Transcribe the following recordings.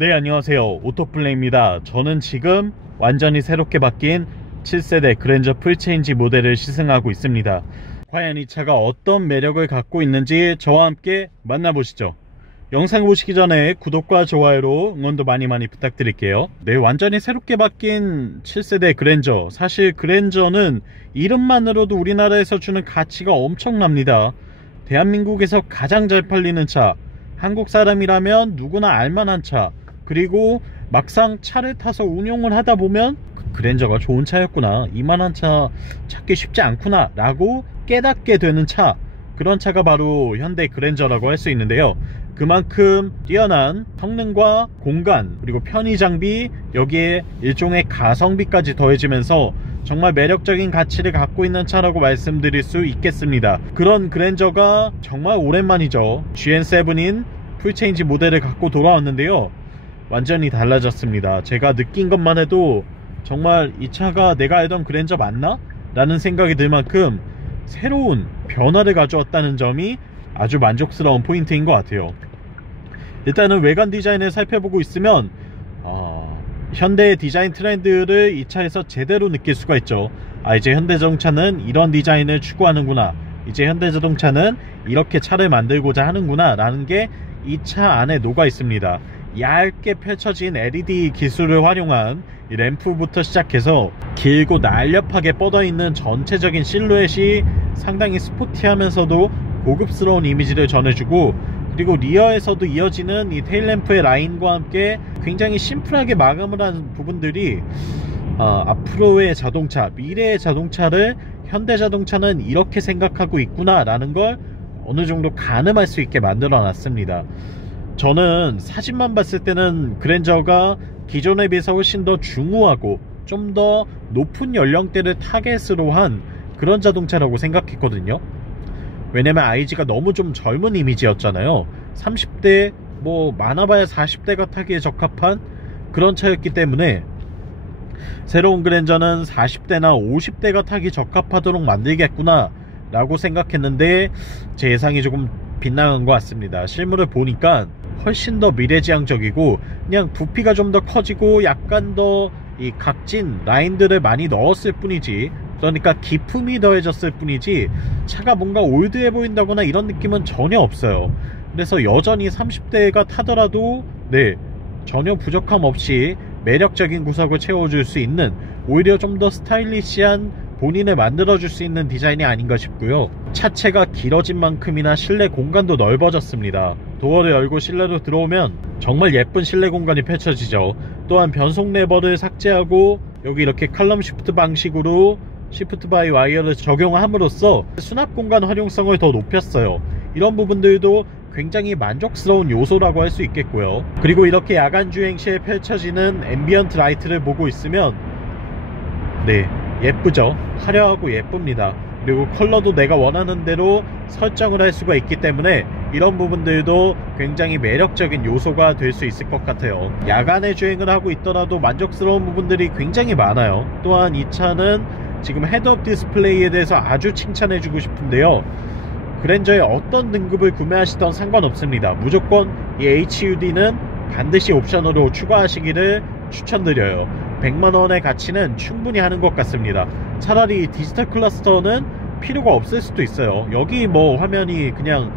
네, 안녕하세요. 오토플레이입니다. 저는 지금 완전히 새롭게 바뀐 7세대 그랜저 풀체인지 모델을 시승하고 있습니다. 과연 이 차가 어떤 매력을 갖고 있는지 저와 함께 만나보시죠. 영상 보시기 전에 구독과 좋아요로 응원도 많이 부탁드릴게요. 네, 완전히 새롭게 바뀐 7세대 그랜저. 사실 그랜저는 이름만으로도 우리나라에서 주는 가치가 엄청납니다. 대한민국에서 가장 잘 팔리는 차, 한국 사람이라면 누구나 알만한 차, 그리고 막상 차를 타서 운용을 하다 보면 그랜저가 좋은 차였구나, 이만한 차 찾기 쉽지 않구나 라고 깨닫게 되는 차, 그런 차가 바로 현대 그랜저라고 할 수 있는데요. 그만큼 뛰어난 성능과 공간, 그리고 편의 장비, 여기에 일종의 가성비까지 더해지면서 정말 매력적인 가치를 갖고 있는 차라고 말씀드릴 수 있겠습니다. 그런 그랜저가 정말 오랜만이죠. GN7인 풀체인지 모델을 갖고 돌아왔는데요, 완전히 달라졌습니다. 제가 느낀 것만 해도 정말 이 차가 내가 알던 그랜저 맞나? 라는 생각이 들 만큼 새로운 변화를 가져왔다는 점이 아주 만족스러운 포인트인 것 같아요. 일단은 외관 디자인을 살펴보고 있으면 현대의 디자인 트렌드를 이 차에서 제대로 느낄 수가 있죠. 이제 현대자동차는 이런 디자인을 추구하는구나, 이제 현대자동차는 이렇게 차를 만들고자 하는구나 라는 게 이 차 안에 녹아 있습니다. 얇게 펼쳐진 LED 기술을 활용한 이 램프부터 시작해서 길고 날렵하게 뻗어있는 전체적인 실루엣이 상당히 스포티하면서도 고급스러운 이미지를 전해주고, 그리고 리어에서도 이어지는 이 테일램프의 라인과 함께 굉장히 심플하게 마감을 한 부분들이 앞으로의 자동차, 미래의 자동차를 현대자동차는 이렇게 생각하고 있구나 라는 걸 어느 정도 가늠할 수 있게 만들어 놨습니다. 저는 사진만 봤을 때는 그랜저가 기존에 비해서 훨씬 더 중후하고 좀 더 높은 연령대를 타겟으로 한 그런 자동차라고 생각했거든요. 왜냐면 IG가 너무 좀 젊은 이미지였잖아요. 30대, 뭐 많아봐야 40대가 타기에 적합한 그런 차였기 때문에 새로운 그랜저는 40대나 50대가 타기 적합하도록 만들겠구나 라고 생각했는데 제 예상이 조금 빗나간 것 같습니다. 실물을 보니까 훨씬 더 미래지향적이고 그냥 부피가 좀 더 커지고 약간 더 이 각진 라인들을 많이 넣었을 뿐이지, 그러니까 기품이 더해졌을 뿐이지 차가 뭔가 올드해 보인다거나 이런 느낌은 전혀 없어요. 그래서 여전히 30대가 타더라도 전혀 부족함 없이 매력적인 구석을 채워줄 수 있는, 오히려 좀 더 스타일리시한 본인을 만들어줄 수 있는 디자인이 아닌가 싶고요. 차체가 길어진 만큼이나 실내 공간도 넓어졌습니다. 도어를 열고 실내로 들어오면 정말 예쁜 실내 공간이 펼쳐지죠. 또한 변속 레버를 삭제하고 여기 이렇게 칼럼 시프트 방식으로 시프트 바이 와이어를 적용함으로써 수납 공간 활용성을 더 높였어요. 이런 부분들도 굉장히 만족스러운 요소라고 할 수 있겠고요. 그리고 이렇게 야간 주행 시에 펼쳐지는 앰비언트 라이트를 보고 있으면 예쁘죠. 화려하고 예쁩니다. 그리고 컬러도 내가 원하는 대로 설정을 할 수가 있기 때문에 이런 부분들도 굉장히 매력적인 요소가 될 수 있을 것 같아요. 야간에 주행을 하고 있더라도 만족스러운 부분들이 굉장히 많아요. 또한 이 차는 지금 헤드업 디스플레이에 대해서 아주 칭찬해주고 싶은데요, 그랜저의 어떤 등급을 구매하시던 상관없습니다. 무조건 이 HUD는 반드시 옵션으로 추가하시기를 추천드려요. 100만원의 가치는 충분히 하는 것 같습니다. 차라리 디지털 클러스터는 필요가 없을 수도 있어요. 여기 뭐 화면이 그냥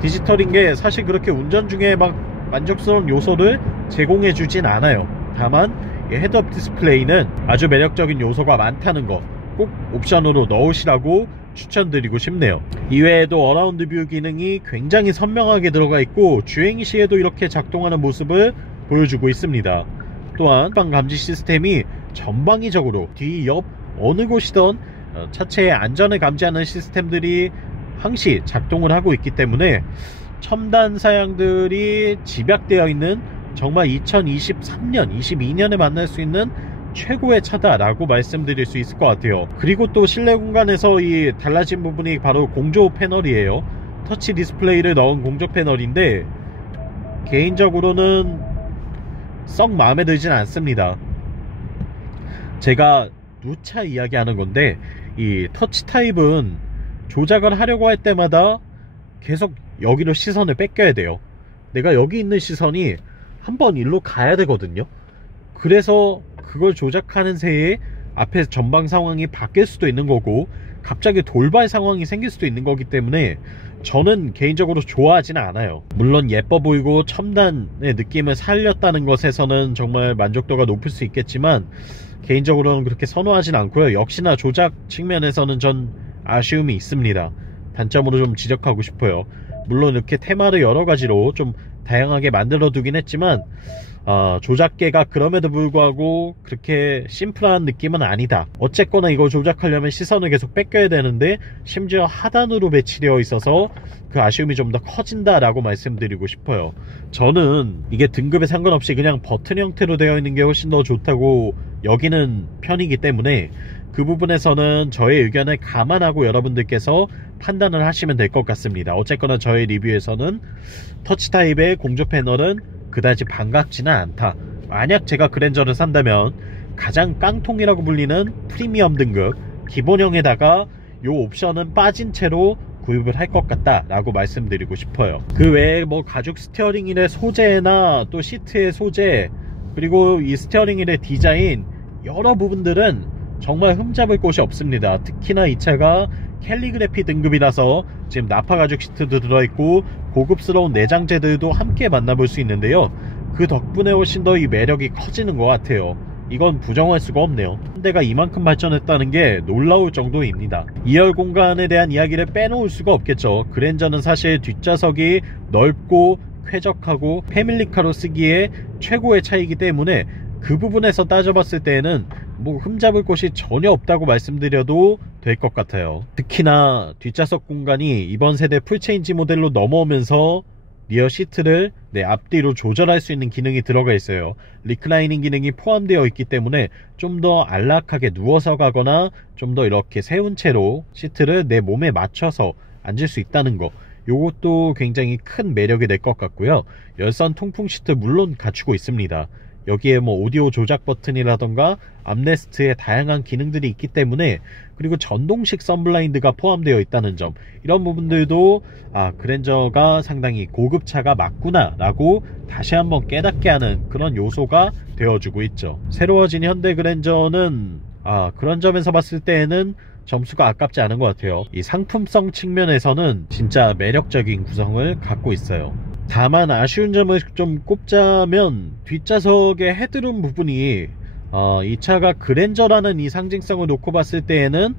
디지털인 게 사실 그렇게 운전 중에 막 만족스러운 요소를 제공해 주진 않아요. 다만 이 헤드업 디스플레이는 아주 매력적인 요소가 많다는 거 꼭 옵션으로 넣으시라고 추천드리고 싶네요. 이외에도 어라운드 뷰 기능이 굉장히 선명하게 들어가 있고 주행 시에도 이렇게 작동하는 모습을 보여주고 있습니다. 또한 후방 감지 시스템이 전방위적으로 뒤, 옆 어느 곳이든 차체의 안전을 감지하는 시스템들이 항시 작동을 하고 있기 때문에 첨단 사양들이 집약되어 있는 정말 2023년, 22년에 만날 수 있는 최고의 차다라고 말씀드릴 수 있을 것 같아요. 그리고 또 실내 공간에서 이 달라진 부분이 바로 공조 패널이에요. 터치 디스플레이를 넣은 공조 패널인데 개인적으로는 썩 마음에 들진 않습니다. 제가 누차 이야기하는 건데 이 터치 타입은 조작을 하려고 할 때마다 계속 여기로 시선을 뺏겨야 돼요. 내가 여기 있는 시선이 한번 일로 가야 되거든요. 그래서 그걸 조작하는 새에 앞에 전방 상황이 바뀔 수도 있는 거고 갑자기 돌발 상황이 생길 수도 있는 거기 때문에 저는 개인적으로 좋아하지는 않아요. 물론 예뻐 보이고 첨단의 느낌을 살렸다는 것에서는 정말 만족도가 높을 수 있겠지만 개인적으로는 그렇게 선호하진 않고요. 역시나 조작 측면에서는 전 아쉬움이 있습니다. 단점으로 좀 지적하고 싶어요. 물론 이렇게 테마를 여러가지로 좀 다양하게 만들어 두긴 했지만 조작계가 그럼에도 불구하고 그렇게 심플한 느낌은 아니다. 어쨌거나 이걸 조작하려면 시선을 계속 뺏겨야 되는데 심지어 하단으로 배치되어 있어서 그 아쉬움이 좀 더 커진다 라고 말씀드리고 싶어요. 저는 이게 등급에 상관없이 그냥 버튼 형태로 되어 있는 게 훨씬 더 좋다고 여기는 편이기 때문에 그 부분에서는 저의 의견을 감안하고 여러분들께서 판단을 하시면 될 것 같습니다. 어쨌거나 저의 리뷰에서는 터치 타입의 공조 패널은 그다지 반갑지는 않다. 만약 제가 그랜저를 산다면 가장 깡통이라고 불리는 프리미엄 등급 기본형에다가 요 옵션은 빠진 채로 구입을 할 것 같다 라고 말씀드리고 싶어요. 그 외에 뭐 가죽 스티어링 휠의 소재나 또 시트의 소재 그리고 이 스티어링 휠의 디자인 여러 부분들은 정말 흠잡을 곳이 없습니다. 특히나 이 차가 캘리그래피 등급이라서 지금 나파 가죽 시트도 들어있고 고급스러운 내장재들도 함께 만나볼 수 있는데요. 그 덕분에 훨씬 더 이 매력이 커지는 것 같아요. 이건 부정할 수가 없네요. 현대가 이만큼 발전했다는 게 놀라울 정도입니다. 2열 공간에 대한 이야기를 빼놓을 수가 없겠죠. 그랜저는 사실 뒷좌석이 넓고 쾌적하고 패밀리카로 쓰기에 최고의 차이기 때문에 그 부분에서 따져봤을 때에는 뭐 흠잡을 곳이 전혀 없다고 말씀드려도 될 것 같아요. 특히나 뒷좌석 공간이 이번 세대 풀체인지 모델로 넘어오면서 리어 시트를 앞뒤로 조절할 수 있는 기능이 들어가 있어요. 리클라이닝 기능이 포함되어 있기 때문에 좀 더 안락하게 누워서 가거나 좀 더 이렇게 세운 채로 시트를 내 몸에 맞춰서 앉을 수 있다는 거, 요것도 굉장히 큰 매력이 될 것 같고요. 열선 통풍 시트 물론 갖추고 있습니다. 여기에 뭐 오디오 조작 버튼이라던가 암레스트의 다양한 기능들이 있기 때문에, 그리고 전동식 선블라인드가 포함되어 있다는 점, 이런 부분들도 그랜저가 상당히 고급차가 맞구나 라고 다시 한번 깨닫게 하는 그런 요소가 되어주고 있죠. 새로워진 현대 그랜저는 그런 점에서 봤을 때에는 점수가 아깝지 않은 것 같아요. 이 상품성 측면에서는 진짜 매력적인 구성을 갖고 있어요. 다만 아쉬운 점을 좀 꼽자면 뒷좌석의 헤드룸 부분이 이 차가 그랜저라는 이 상징성을 놓고 봤을 때에는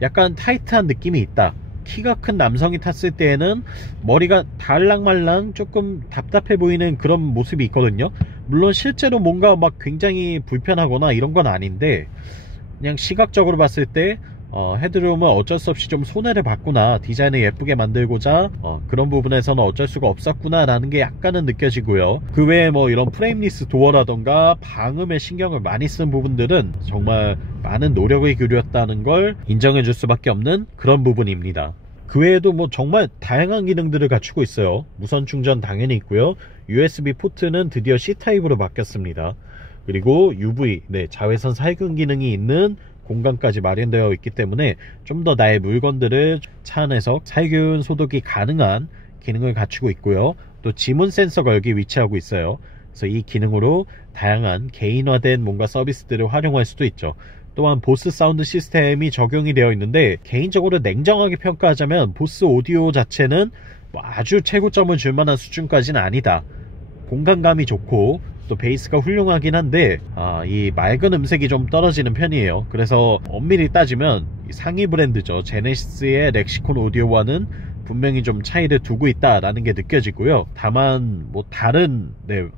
약간 타이트한 느낌이 있다. 키가 큰 남성이 탔을 때에는 머리가 달랑말랑 조금 답답해 보이는 그런 모습이 있거든요. 물론 실제로 뭔가 막 굉장히 불편하거나 이런 건 아닌데, 그냥 시각적으로 봤을 때 헤드룸은 어쩔 수 없이 좀 손해를 봤구나, 디자인을 예쁘게 만들고자 그런 부분에서는 어쩔 수가 없었구나 라는 게 약간은 느껴지고요. 그 외에 뭐 이런 프레임리스 도어라던가 방음에 신경을 많이 쓴 부분들은 정말 많은 노력을 기울였다는 걸 인정해 줄 수밖에 없는 그런 부분입니다. 그 외에도 뭐 정말 다양한 기능들을 갖추고 있어요. 무선 충전 당연히 있고요. USB 포트는 드디어 C타입으로 바뀌었습니다. 그리고 UV, 자외선 살균 기능이 있는 공간까지 마련되어 있기 때문에 좀 더 나의 물건들을 차 안에서 살균 소독이 가능한 기능을 갖추고 있고요. 또 지문 센서가 여기 위치하고 있어요. 그래서 이 기능으로 다양한 개인화된 뭔가 서비스들을 활용할 수도 있죠. 또한 보스 사운드 시스템이 적용이 되어 있는데, 개인적으로 냉정하게 평가하자면 보스 오디오 자체는 뭐 아주 최고점을 줄 만한 수준까지는 아니다. 공간감이 좋고 또 베이스가 훌륭하긴 한데 이 맑은 음색이 좀 떨어지는 편이에요. 그래서 엄밀히 따지면 이 상위 브랜드죠, 제네시스의 렉시콘 오디오와는 분명히 좀 차이를 두고 있다라는 게 느껴지고요. 다만 뭐 다른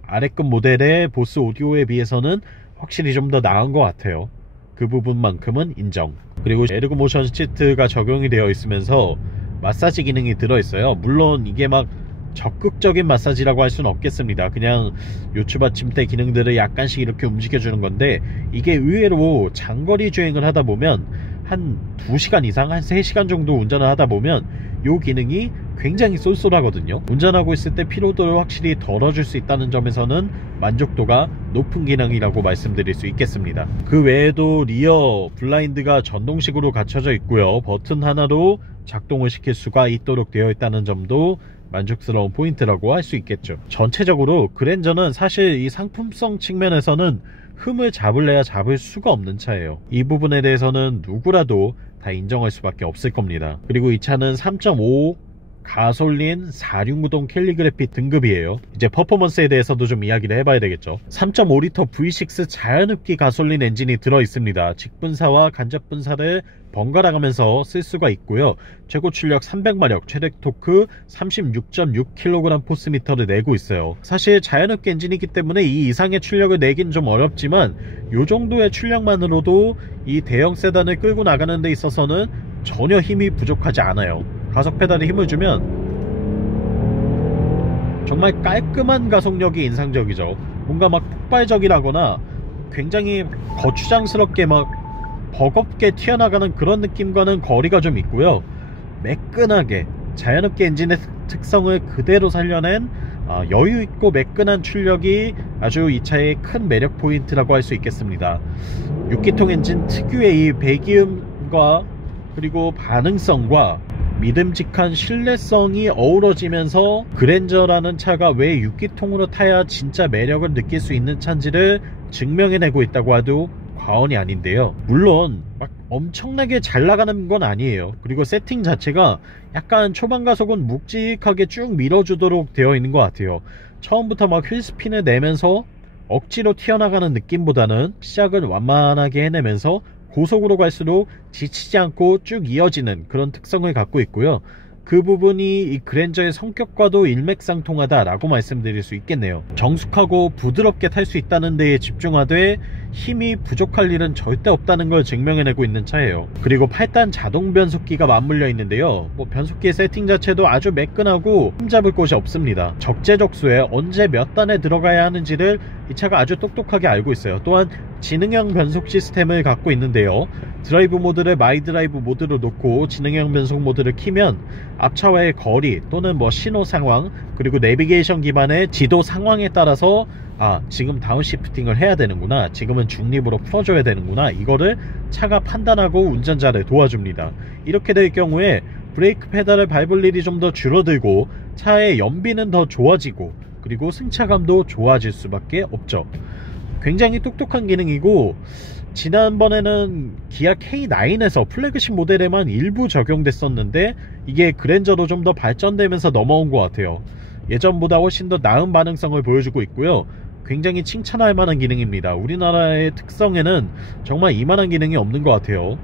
아래급 모델의 보스 오디오에 비해서는 확실히 좀 더 나은 것 같아요. 그 부분만큼은 인정. 그리고 에르고 모션 시트가 적용이 되어 있으면서 마사지 기능이 들어있어요. 물론 이게 막 적극적인 마사지라고 할 수는 없겠습니다. 그냥 요추 받침대 기능들을 약간씩 이렇게 움직여주는 건데, 이게 의외로 장거리 주행을 하다 보면 한 2시간 이상, 한 3시간 정도 운전을 하다 보면 이 기능이 굉장히 쏠쏠하거든요. 운전하고 있을 때 피로도를 확실히 덜어줄 수 있다는 점에서는 만족도가 높은 기능이라고 말씀드릴 수 있겠습니다. 그 외에도 리어 블라인드가 전동식으로 갖춰져 있고요. 버튼 하나로 작동을 시킬 수가 있도록 되어 있다는 점도 만족스러운 포인트라고 할 수 있겠죠. 전체적으로 그랜저는 사실 이 상품성 측면에서는 흠을 잡을래야 잡을 수가 없는 차예요. 이 부분에 대해서는 누구라도 다 인정할 수밖에 없을 겁니다. 그리고 이 차는 3.5 가솔린 4륜구동 캘리그래피 등급이에요. 이제 퍼포먼스에 대해서도 좀 이야기를 해봐야 되겠죠. 3.5L V6 자연흡기 가솔린 엔진이 들어있습니다. 직분사와 간접분사를 번갈아 가면서 쓸 수가 있고요. 최고 출력 300마력, 최대 토크 36.6kg 포스미터를 내고 있어요. 사실 자연흡기 엔진이기 때문에 이 이상의 출력을 내긴 좀 어렵지만 이 정도의 출력만으로도 이 대형 세단을 끌고 나가는 데 있어서는 전혀 힘이 부족하지 않아요. 가속 페달에 힘을 주면 정말 깔끔한 가속력이 인상적이죠. 뭔가 막 폭발적이라거나 굉장히 거추장스럽게 막 버겁게 튀어나가는 그런 느낌과는 거리가 좀 있고요. 매끈하게 자연흡기 엔진의 특성을 그대로 살려낸 여유있고 매끈한 출력이 아주 이 차의 큰 매력 포인트라고 할 수 있겠습니다. 6기통 엔진 특유의 이 배기음과 그리고 반응성과 믿음직한 신뢰성이 어우러지면서 그랜저라는 차가 왜 6기통으로 타야 진짜 매력을 느낄 수 있는 차인지를 증명해내고 있다고 해도 과언이 아닌데요. 물론 막 엄청나게 잘 나가는 건 아니에요. 그리고 세팅 자체가 약간 초반 가속은 묵직하게 쭉 밀어주도록 되어 있는 것 같아요. 처음부터 막 휠스핀을 내면서 억지로 튀어나가는 느낌보다는 시작을 완만하게 해내면서 고속으로 갈수록 지치지 않고 쭉 이어지는 그런 특성을 갖고 있고요. 그 부분이 이 그랜저의 성격과도 일맥상통하다 라고 말씀드릴 수 있겠네요. 정숙하고 부드럽게 탈 수 있다는 데에 집중하되 힘이 부족할 일은 절대 없다는 걸 증명해내고 있는 차예요. 그리고 8단 자동 변속기가 맞물려 있는데요, 변속기의 세팅 자체도 아주 매끈하고 흠잡을 곳이 없습니다. 적재적소에 언제 몇 단에 들어가야 하는지를 이 차가 아주 똑똑하게 알고 있어요. 또한 지능형 변속 시스템을 갖고 있는데요, 드라이브 모드를 마이 드라이브 모드로 놓고 지능형 변속 모드를 키면 앞차와의 거리 또는 신호 상황 그리고 내비게이션 기반의 지도 상황에 따라서 지금 다운시프팅을 해야 되는구나, 지금은 중립으로 풀어줘야 되는구나, 이거를 차가 판단하고 운전자를 도와줍니다. 이렇게 될 경우에 브레이크 페달을 밟을 일이 좀 더 줄어들고 차의 연비는 더 좋아지고 그리고 승차감도 좋아질 수밖에 없죠. 굉장히 똑똑한 기능이고 지난번에는 기아 K9에서 플래그십 모델에만 일부 적용됐었는데 이게 그랜저로 좀 더 발전되면서 넘어온 것 같아요. 예전보다 훨씬 더 나은 반응성을 보여주고 있고요. 굉장히 칭찬할 만한 기능입니다. 우리나라의 특성에는 정말 이만한 기능이 없는 것 같아요.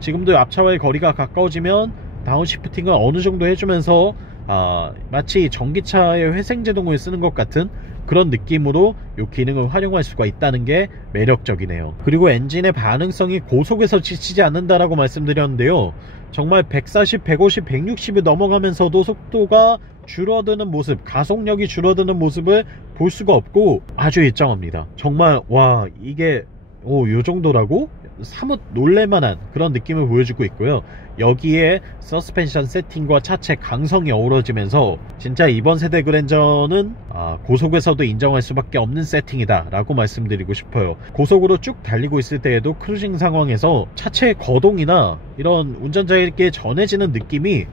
지금도 앞차와의 거리가 가까워지면 다운시프팅을 어느 정도 해주면서 마치 전기차의 회생제동을 쓰는 것 같은 그런 느낌으로 이 기능을 활용할 수가 있다는 게 매력적이네요. 그리고 엔진의 반응성이 고속에서 지치지 않는다라고 말씀드렸는데요, 정말 140, 150, 160을 넘어가면서도 속도가 줄어드는 모습, 가속력이 줄어드는 모습을 볼 수가 없고 아주 일정합니다. 정말 와, 이게 요 정도라고? 사뭇 놀랄만한 그런 느낌을 보여주고 있고요. 여기에 서스펜션 세팅과 차체 강성이 어우러지면서 진짜 이번 세대 그랜저는 고속에서도 인정할 수밖에 없는 세팅이다 라고 말씀드리고 싶어요. 고속으로 쭉 달리고 있을 때에도 크루징 상황에서 차체의 거동이나 이런 운전자에게 전해지는 느낌이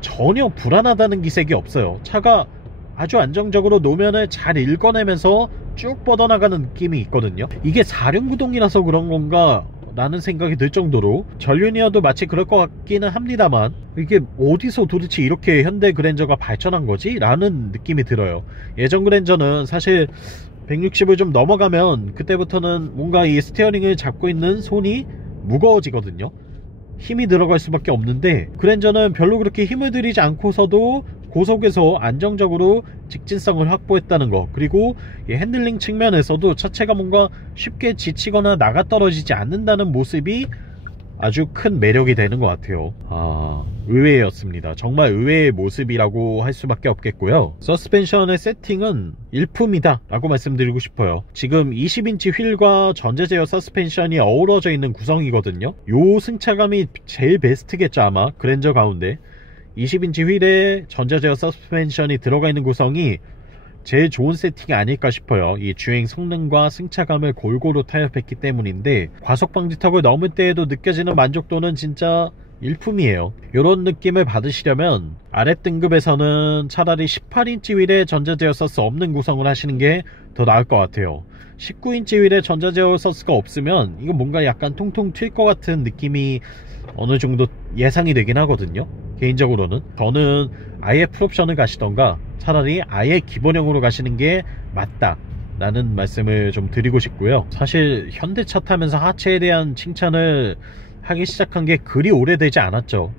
전혀 불안하다는 기색이 없어요. 차가 아주 안정적으로 노면을 잘 읽어내면서 쭉 뻗어나가는 느낌이 있거든요. 이게 4륜구동이라서 그런 건가 라는 생각이 들 정도로, 전륜이어도 마치 그럴 것 같기는 합니다만 이게 어디서 도대체 이렇게 현대 그랜저가 발전한 거지? 라는 느낌이 들어요. 예전 그랜저는 사실 160을 좀 넘어가면 그때부터는 뭔가 이 스티어링을 잡고 있는 손이 무거워지거든요. 힘이 들어갈 수밖에 없는데 그랜저는 별로 그렇게 힘을 들이지 않고서도 고속에서 안정적으로 직진성을 확보했다는 거, 그리고 이 핸들링 측면에서도 차체가 뭔가 쉽게 지치거나 나가떨어지지 않는다는 모습이 아주 큰 매력이 되는 것 같아요. 의외였습니다. 정말 의외의 모습이라고 할 수밖에 없겠고요. 서스펜션의 세팅은 일품이다 라고 말씀드리고 싶어요. 지금 20인치 휠과 전자 제어 서스펜션이 어우러져 있는 구성이거든요. 요 승차감이 제일 베스트겠죠 아마 그랜저 가운데. 20인치 휠에 전자 제어 서스펜션이 들어가 있는 구성이 제일 좋은 세팅이 아닐까 싶어요. 이 주행 성능과 승차감을 골고루 타협했기 때문인데 과속 방지턱을 넘을 때에도 느껴지는 만족도는 진짜 일품이에요. 이런 느낌을 받으시려면 아래 등급에서는 차라리 18인치 휠에 전자제어 서스 없는 구성을 하시는 게 더 나을 것 같아요. 19인치 휠에 전자제어 서스가 없으면 이거 뭔가 약간 통통 튈 것 같은 느낌이 어느 정도 예상이 되긴 하거든요. 개인적으로는 저는 아예 풀옵션을 가시던가 차라리 아예 기본형으로 가시는 게 맞다 라는 말씀을 좀 드리고 싶고요. 사실 현대차 타면서 하체에 대한 칭찬을 하기 시작한 게 그리 오래되지 않았죠.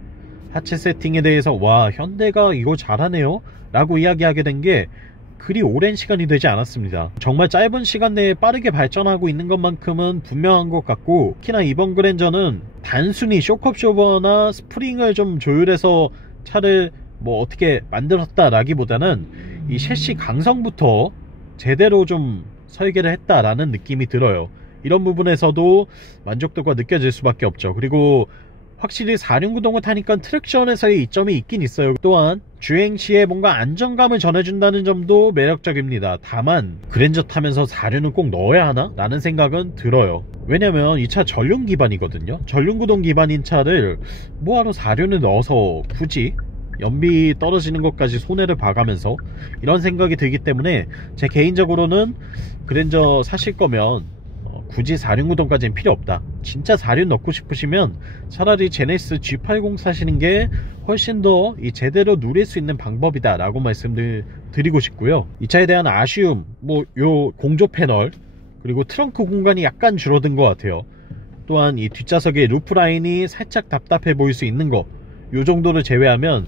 하체 세팅에 대해서 와 현대가 이거 잘하네요 라고 이야기하게 된 게 그리 오랜 시간이 되지 않았습니다. 정말 짧은 시간 내에 빠르게 발전하고 있는 것만큼은 분명한 것 같고, 특히나 이번 그랜저는 단순히 쇼크업쇼버나 스프링을 좀 조율해서 차를 뭐 어떻게 만들었다 라기보다는 이 셰시 강성부터 제대로 좀 설계를 했다라는 느낌이 들어요. 이런 부분에서도 만족도가 느껴질 수밖에 없죠. 그리고 확실히 4륜구동을 타니까 트랙션에서의 이점이 있긴 있어요. 또한 주행시에 뭔가 안정감을 전해준다는 점도 매력적입니다. 다만 그랜저 타면서 4륜을 꼭 넣어야 하나? 라는 생각은 들어요. 왜냐면 이 차 전륜 기반이거든요. 전륜구동 기반인 차를 뭐하러 4륜을 넣어서 굳이 연비 떨어지는 것까지 손해를 봐가면서, 이런 생각이 들기 때문에 제 개인적으로는 그랜저 사실 거면 굳이 4륜구동까지는 필요 없다. 진짜 4륜 넣고 싶으시면 차라리 제네시스 G80 사시는 게 훨씬 더 제대로 누릴 수 있는 방법이다 라고 말씀을 드리고 싶고요. 이 차에 대한 아쉬움, 요 공조 패널 그리고 트렁크 공간이 약간 줄어든 것 같아요. 또한 이 뒷좌석의 루프 라인이 살짝 답답해 보일 수 있는 거, 요 정도를 제외하면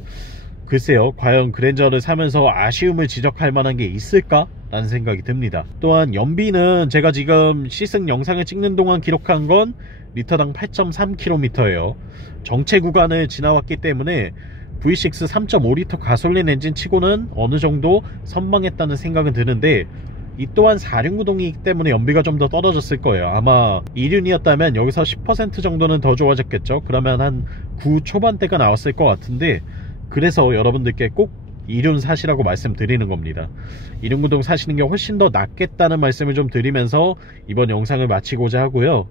글쎄요, 과연 그랜저를 사면서 아쉬움을 지적할 만한 게 있을까? 라는 생각이 듭니다. 또한 연비는 제가 지금 시승 영상을 찍는 동안 기록한 건 리터당 8.3km예요 정체 구간을 지나왔기 때문에 V6 3.5리터 가솔린 엔진 치고는 어느 정도 선방했다는 생각은 드는데, 이 또한 4륜구동이기 때문에 연비가 좀 더 떨어졌을 거예요. 아마 2륜이었다면 여기서 10% 정도는 더 좋아졌겠죠. 그러면 한 9 초반대가 나왔을 것 같은데, 그래서 여러분들께 꼭 2륜 사시라고 말씀드리는 겁니다. 2륜구동 사시는 게 훨씬 더 낫겠다는 말씀을 좀 드리면서 이번 영상을 마치고자 하고요.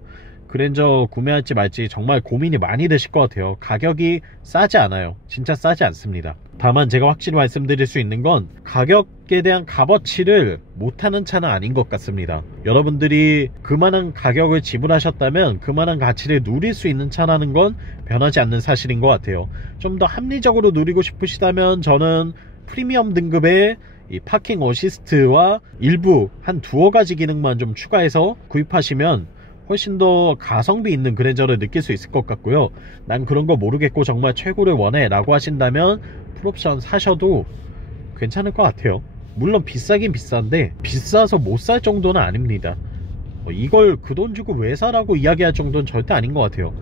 그랜저 구매할지 말지 정말 고민이 많이 되실 것 같아요. 가격이 싸지 않아요. 진짜 싸지 않습니다. 다만 제가 확실히 말씀드릴 수 있는 건 가격에 대한 값어치를 못하는 차는 아닌 것 같습니다. 여러분들이 그만한 가격을 지불하셨다면 그만한 가치를 누릴 수 있는 차라는 건 변하지 않는 사실인 것 같아요. 좀 더 합리적으로 누리고 싶으시다면 저는 프리미엄 등급의 이 파킹 어시스트와 일부 한 두어 가지 기능만 좀 추가해서 구입하시면 훨씬 더 가성비 있는 그랜저를 느낄 수 있을 것 같고요. 난 그런 거 모르겠고 정말 최고를 원해 라고 하신다면 풀옵션 사셔도 괜찮을 것 같아요. 물론 비싸긴 비싼데 비싸서 못 살 정도는 아닙니다. 이걸 그 돈 주고 왜 사라고 이야기할 정도는 절대 아닌 것 같아요.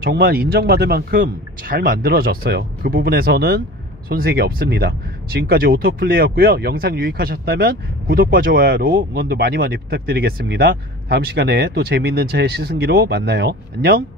정말 인정받을 만큼 잘 만들어졌어요. 그 부분에서는 손색이 없습니다. 지금까지 오토플레이였고요. 영상 유익하셨다면 구독과 좋아요로 응원도 많이 부탁드리겠습니다. 다음 시간에 또 재미있는 차의 시승기로 만나요. 안녕.